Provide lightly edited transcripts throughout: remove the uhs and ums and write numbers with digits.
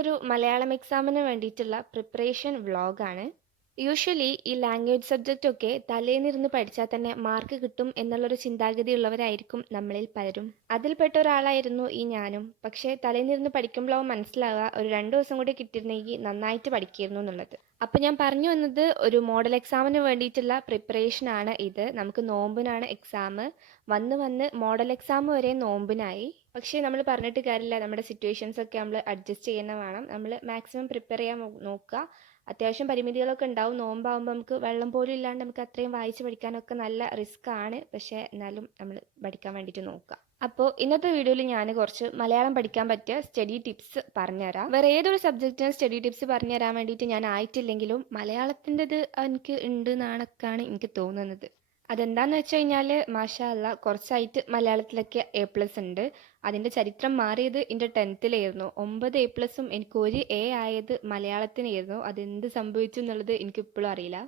ഇന്നൊരു മലയാളം എക്സാമിന് വേണ്ടിയിട്ടുള്ള പ്രിപ്പറേഷൻ വ്ളോഗാണ്. യൂഷ്വലി ഈ ലാംഗ്വേജ് സബ്ജക്റ്റ് ഒക്കെ തലേന്നിരുന്ന് പഠിച്ചാൽ തന്നെ മാർക്ക് കിട്ടും എന്നുള്ളൊരു ചിന്താഗതി ഉള്ളവരായിരിക്കും നമ്മളിൽ പലരും. അതിൽപ്പെട്ട ഒരാളായിരുന്നു ഈ ഞാനും. പക്ഷേ തലേന്നിരുന്ന് പഠിക്കുമ്പോഴാവും മനസ്സിലാവുക ഒരു 2 ദിവസം കൂടി കിട്ടിയിരുന്നെങ്കിൽ നന്നായിട്ട് പഠിക്കായിരുന്നു എന്നുള്ളത്. അപ്പോൾ ഞാൻ പറഞ്ഞു വന്നത് ഒരു മോഡൽ എക്സാമിന് വേണ്ടിയിട്ടുള്ള പ്രിപ്പറേഷനാണ് ഇത്. നമുക്ക് നോമ്പിനാണ് എക്സാം. വന്ന് മോഡൽ എക്സാം വരെ നോമ്പിനായി. പക്ഷേ നമ്മൾ പറഞ്ഞിട്ട് കാര്യമില്ല, നമ്മുടെ സിറ്റുവേഷൻസ് ഒക്കെ നമ്മൾ അഡ്ജസ്റ്റ് ചെയ്യുന്ന വേണം. നമ്മൾ മാക്സിമം പ്രിപ്പയർ ചെയ്യാൻ നോക്കുക. അത്യാവശ്യം പരിമിതികളൊക്കെ ഉണ്ടാവും. നോമ്പാകുമ്പോൾ നമുക്ക് വെള്ളം പോലും ഇല്ലാണ്ട് നമുക്ക് അത്രയും വായിച്ച് പഠിക്കാനൊക്കെ നല്ല റിസ്ക് ആണ്. പക്ഷേ എന്നാലും നമ്മൾ പഠിക്കാൻ വേണ്ടിയിട്ട് നോക്കുക. അപ്പോൾ ഇന്നത്തെ വീഡിയോയിൽ ഞാൻ കുറച്ച് മലയാളം പഠിക്കാൻ പറ്റിയ സ്റ്റഡി ടിപ്സ് പറഞ്ഞുതരാം. വേറെ ഏതൊരു സബ്ജക്റ്റിനും സ്റ്റഡി ടിപ്സ് പറഞ്ഞു തരാൻ വേണ്ടിയിട്ട് ഞാൻ ആയിട്ടില്ലെങ്കിലും മലയാളത്തിൻ്റെത് എനിക്ക് ഉണ്ട് എന്നാണൊക്കെയാണ് എനിക്ക് തോന്നുന്നത്. അതെന്താന്ന് വെച്ച് കഴിഞ്ഞാൽ മാഷാ അല്ലാ കുറച്ചായിട്ട് മലയാളത്തിലൊക്കെ A+ ഉണ്ട്. അതിൻ്റെ ചരിത്രം മാറിയത് എൻ്റെ 10th-ലായിരുന്നു. 9 A+ഉം എനിക്ക് 1 A ആയത് മലയാളത്തിനായിരുന്നു. അതെന്ത് സംഭവിച്ചു എന്നുള്ളത് എനിക്കിപ്പോഴും അറിയില്ല.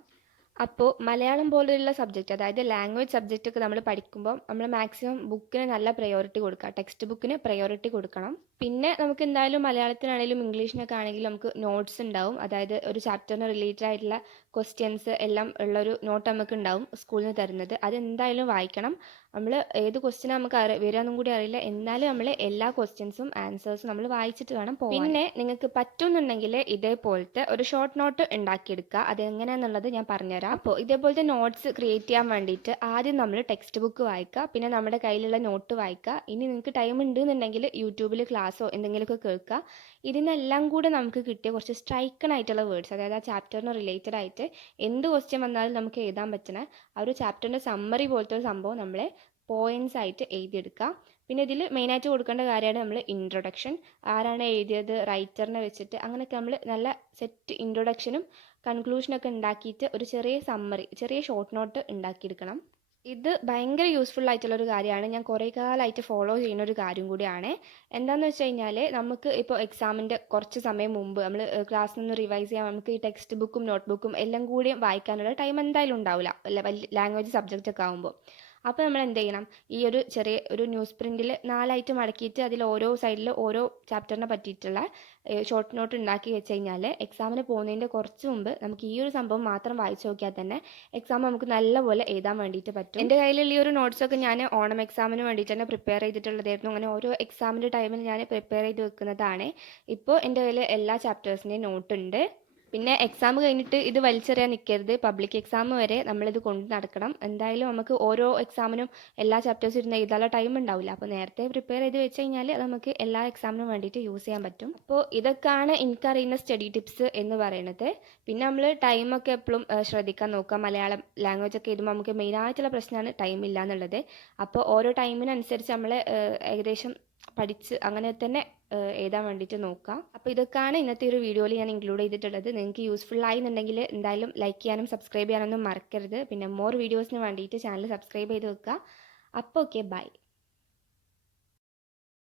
അപ്പോൾ മലയാളം പോലെയുള്ള സബ്ജക്റ്റ്, അതായത് ലാംഗ്വേജ് സബ്ജക്റ്റ് ഒക്കെ നമ്മൾ പഠിക്കുമ്പോൾ നമ്മൾ മാക്സിമം ബുക്കിന് നല്ല പ്രയോറിറ്റി കൊടുക്കുക. ടെക്സ്റ്റ് ബുക്കിന് പ്രയോറിറ്റി കൊടുക്കണം. പിന്നെ നമുക്ക് എന്തായാലും മലയാളത്തിനാണെങ്കിലും ഇംഗ്ലീഷിനൊക്കെ ആണെങ്കിലും നമുക്ക് നോട്ട്സ് ഉണ്ടാവും. അതായത് ഒരു ചാപ്റ്ററിന് റിലേറ്റഡ് ആയിട്ടുള്ള ക്വസ്റ്റ്യൻസ് എല്ലാം ഉള്ളൊരു നോട്ട് നമുക്ക് ഉണ്ടാവും സ്കൂളിൽ നിന്ന് തരുന്നത്. അതെന്തായാലും വായിക്കണം. നമ്മൾ ഏത് ക്വസ്റ്റ്യനാണ് നമുക്ക് വരികയെന്നും കൂടി അറിയില്ല. എന്നാലും നമ്മൾ എല്ലാ ക്വസ്റ്റ്യൻസും ആൻസേഴ്സും നമ്മൾ വായിച്ചിട്ട് വേണം പോകാൻ. പിന്നെ നിങ്ങൾക്ക് പറ്റുന്നുണ്ടെങ്കിൽ ഇതേപോലത്തെ ഒരു ഷോർട്ട് നോട്ട് ഉണ്ടാക്കിയെടുക്കുക. അതെങ്ങനെയാണെന്നുള്ളത് ഞാൻ പറഞ്ഞുതരാം. അപ്പോൾ ഇതേപോലത്തെ നോട്ട്സ് ക്രിയേറ്റ് ചെയ്യാൻ വേണ്ടിയിട്ട് ആദ്യം നമ്മൾ ടെക്സ്റ്റ് ബുക്ക് വായിക്കുക. പിന്നെ നമ്മുടെ കയ്യിലുള്ള നോട്ട് വായിക്കുക. ഇനി നിങ്ങൾക്ക് ടൈം ഉണ്ടെന്നുണ്ടെങ്കിൽ യൂട്യൂബിൽ ക്ലാസ്സോ എന്തെങ്കിലുമൊക്കെ കേൾക്കുക. ഇതിനെല്ലാം കൂടെ നമുക്ക് കിട്ടിയ കുറച്ച് സ്ട്രൈക്കണായിട്ടുള്ള വേർഡ്സ്, അതായത് ആ ചാപ്റ്ററിന് റിലേറ്റഡ് ആയിട്ട് എന്ത് ക്വസ്റ്റ്യൻ വന്നാലും നമുക്ക് എഴുതാൻ പറ്റുന്ന ആ ഒരു ചാപ്റ്ററിൻ്റെ സമ്മറി പോലത്തെ ഒരു സംഭവം നമ്മളെ പോയിൻറ്റ്സ് ആയിട്ട് എഴുതിയെടുക്കുക. പിന്നെ ഇതിൽ മെയിനായിട്ട് കൊടുക്കേണ്ട കാര്യമാണ് നമ്മൾ ഇൻട്രൊഡക്ഷൻ, ആരാണ് എഴുതിയത്, റൈറ്ററിനെ വെച്ചിട്ട് അങ്ങനെയൊക്കെ നമ്മൾ നല്ല സെറ്റ് ഇൻട്രൊഡക്ഷനും കൺക്ലൂഷനൊക്കെ ഉണ്ടാക്കിയിട്ട് ഒരു ചെറിയ സമ്മറി, ചെറിയ ഷോർട്ട് നോട്ട് ഉണ്ടാക്കിയെടുക്കണം. ഇത് ഭയങ്കര യൂസ്ഫുൾ ആയിട്ടുള്ളൊരു കാര്യമാണ്. ഞാൻ കുറേ കാലമായിട്ട് ഫോളോ ചെയ്യുന്ന ഒരു കാര്യം കൂടിയാണ്. എന്താണെന്ന് വെച്ച് കഴിഞ്ഞാൽ നമുക്ക് ഇപ്പോൾ എക്സാമിൻ്റെ കുറച്ച് സമയം മുമ്പ് നമ്മൾ ക്ലാസ്സിൽ നിന്ന് റിവൈസ് ചെയ്യാൻ നമുക്ക് ഈ ടെക്സ്റ്റ് ബുക്കും നോട്ട് ബുക്കും എല്ലാം കൂടി വായിക്കാനുള്ള ടൈം എന്തായാലും ഉണ്ടാവില്ല, വലിയ ലാംഗ്വേജ് സബ്ജക്റ്റ് ഒക്കെ ആകുമ്പോൾ. അപ്പോൾ നമ്മൾ എന്ത് ചെയ്യണം, ഈ ഒരു ചെറിയ ഒരു ന്യൂസ് പ്രിൻറ്റിൽ 4 മടക്കിയിട്ട് അതിൽ ഓരോ സൈഡിൽ ഓരോ ചാപ്റ്ററിനെ പറ്റിയിട്ടുള്ള ഷോർട്ട് നോട്ട് ഉണ്ടാക്കി വെച്ച് കഴിഞ്ഞാൽ എക്സാമിന് പോകുന്നതിൻ്റെ കുറച്ച് മുമ്പ് നമുക്ക് ഈ ഒരു സംഭവം മാത്രം വായിച്ച് നോക്കിയാൽ തന്നെ എക്സാം നമുക്ക് നല്ലപോലെ എഴുതാൻ വേണ്ടിയിട്ട് പറ്റും. എൻ്റെ കയ്യിലുള്ള ഈ ഒരു നോട്ട്സൊക്കെ ഞാൻ ഓണം എക്സാമിന് വേണ്ടിയിട്ട് തന്നെ പ്രിപ്പയർ ചെയ്തിട്ടുള്ളതായിരുന്നു. അങ്ങനെ ഓരോ എക്സാമിൻ്റെ ടൈമിൽ ഞാൻ പ്രിപ്പയർ ചെയ്ത് വെക്കുന്നതാണ്. ഇപ്പോൾ എൻ്റെ കയ്യിൽ എല്ലാ ചാപ്റ്റേഴ്സിൻ്റെയും നോട്ടുണ്ട്. പിന്നെ എക്സാം കഴിഞ്ഞിട്ട് ഇത് വലിച്ചെറിയാൻ നിൽക്കരുത്. പബ്ലിക് എക്സാം വരെ നമ്മളിത് കൊണ്ട് നടക്കണം. എന്തായാലും നമുക്ക് ഓരോ എക്സാമിനും എല്ലാ ചാപ്റ്റേഴ്സും ഇരുന്ന് എഴുതാനുള്ള ടൈം ഉണ്ടാവില്ല. അപ്പോൾ നേരത്തെ പ്രിപ്പയർ ചെയ്ത് വെച്ച് കഴിഞ്ഞാൽ നമുക്ക് എല്ലാ എക്സാമിനും വേണ്ടിയിട്ട് യൂസ് ചെയ്യാൻ പറ്റും. അപ്പോൾ ഇതൊക്കെയാണ് എനിക്കറിയുന്ന സ്റ്റഡി ടിപ്സ് എന്ന് പറയുന്നത്. പിന്നെ നമ്മൾ ടൈമൊക്കെ എപ്പോഴും ശ്രദ്ധിക്കാൻ നോക്കുക. മലയാളം ലാംഗ്വേജ് ഒക്കെ എഴുതുമ്പോൾ നമുക്ക് മെയിനായിട്ടുള്ള പ്രശ്നമാണ് ടൈം ഇല്ല എന്നുള്ളത്. അപ്പോൾ ഓരോ ടൈമിനനുസരിച്ച് നമ്മൾ ഏകദേശം പഠിച്ച് അങ്ങനെ തന്നെ എഴുതാൻ വേണ്ടിയിട്ട് നോക്കുക. അപ്പോൾ ഇതൊക്കെയാണ് ഇന്നത്തെ ഒരു വീഡിയോയിൽ ഞാൻ ഇൻക്ലൂഡ് ചെയ്തിട്ടുള്ളത്. നിങ്ങൾക്ക് യൂസ്ഫുൾ ആയെന്നുണ്ടെങ്കിൽ എന്തായാലും ലൈക്ക് ചെയ്യാനും സബ്സ്ക്രൈബ് ചെയ്യാനൊന്നും മറക്കരുത്. പിന്നെ മോർ വീഡിയോസിന് വേണ്ടിയിട്ട് ചാനൽ സബ്സ്ക്രൈബ് ചെയ്ത് വെക്കുക. അപ്പോൾ ഓക്കെ, ബൈ.